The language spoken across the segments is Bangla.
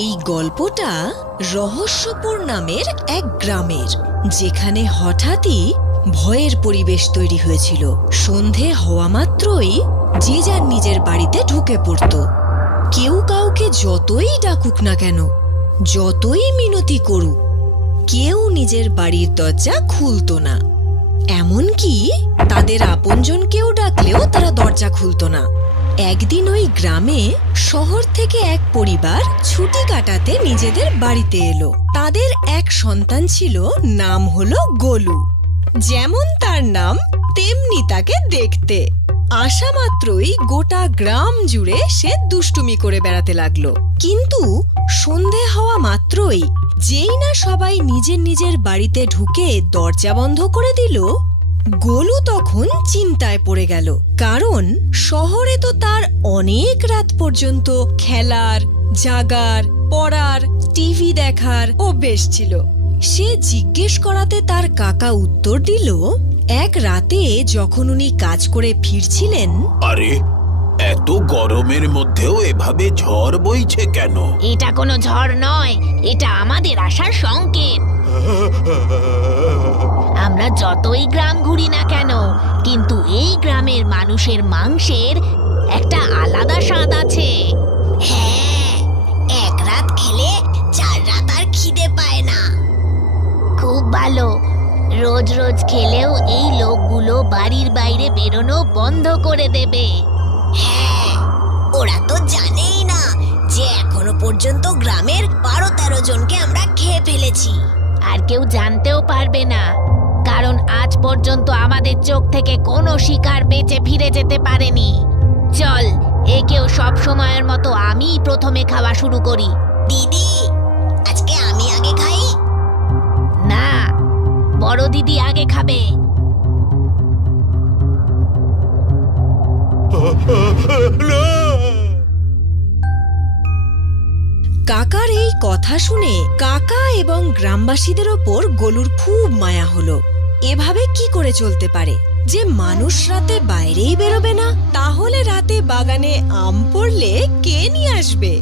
এই গল্পটা রহস্যপুর নামের এক গ্রামের, যেখানে হঠাৎই ভয়ের পরিবেশ তৈরি হয়েছিল। সন্ধে হওয়া মাত্রই যে যার নিজের বাড়িতে ঢুকে পড়ত। কেউ কাউকে যতই ডাকুক না কেন, যতই মিনতি করুক, কেউ নিজের বাড়ির দরজা খুলত না। এমনকি তাদের আপনজনকেও ডাকলেও তারা দরজা খুলত না। একদিন ওই গ্রামে শহর থেকে এক পরিবার ছুটি কাটাতে নিজেদের বাড়িতে এলো। তাদের এক সন্তান ছিল, নাম হলো গোলু। যেমন তার নাম তেমনি তাকে দেখতে। আসা মাত্রই গোটা গ্রাম জুড়ে সে দুষ্টুমি করে বেড়াতে লাগলো। কিন্তু সন্ধে হওয়া মাত্রই যেই না সবাই নিজের নিজের বাড়িতে ঢুকে দরজা বন্ধ করে দিল, গোলু তখন চিন্তায় পড়ে গেল। কারণ শহরে তো তার অনেক রাত পর্যন্ত খেলার, জাগার, পড়ার, টিভি দেখার অভ্যেস ছিল। সে জিজ্ঞেস করাতে তার কাকা উত্তর দিল, এক রাতে যখন উনি কাজ করে ফিরছিলেন। আরে, এত গরমের মধ্যেও এভাবে ঝড় বইছে কেন? এটা কোনো ঝড় নয়, এটা আমাদের আসার সংকেত। আমরা যতই গ্রাম ঘুরি না কেন, কিন্তু এই গ্রামের মানুষের মাংসের একটা আলাদা স্বাদ আছে। হ্যাঁ, এক রাত খেলে 4 রাত আর খিদে পায় না। খুব ভালো। রোজ রোজ খেলেও এই লোকগুলো বাড়ির বাইরে বেরোনো বন্ধ করে দেবে। হ্যাঁ, ওরা তো জানেই না যে এখনো পর্যন্ত গ্রামের 12-13 জনকে আমরা খেয়ে ফেলেছি। আর কেউ জানতেও পারবে না, কারণ আজ পর্যন্ত আমাদের চোখ থেকে কোনো শিকার বেঁচে ফিরে যেতে পারেনি। চল, একেও সব সময়ের মতো আমি প্রথমে খাওয়া শুরু করি। দিদি, আজকে আমি আগে খাই? না, বড় দিদি আগে খাবে। কাকার এই কথা শুনে কাকা এবং গ্রামবাসীদের ওপর গোলুর খুব মায়া হলো। এভাবে কি করে চলতে পারে যে মানুষ রাতে বাইরেই বেরোবে না? তাহলে রাতে বাগানে আম পড়লে কে নিয়ে আসবে?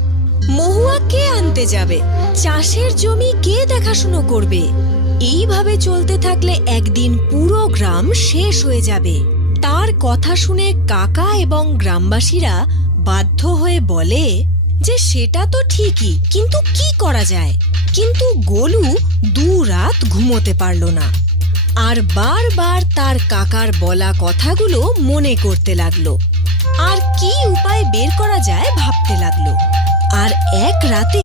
মহুয়া কে আনতে যাবে? চাষের জমি কে দেখাশুনো করবে? এইভাবে চলতে থাকলে একদিন পুরো গ্রাম শেষ হয়ে যাবে। তার কথা শুনে কাকা এবং গ্রামবাসীরা বাধ্য হয়ে বলে যে সেটা তো ঠিকই, কিন্তু কি করা যায়? কিন্তু গোলু 2 রাত ঘুমোতে পারল না, আর বারবার তার কাকার বলা কথাগুলো মনে করতে লাগলো, আর কি উপায় বের করা যায় ভাবতে লাগলো। আর এক রাতে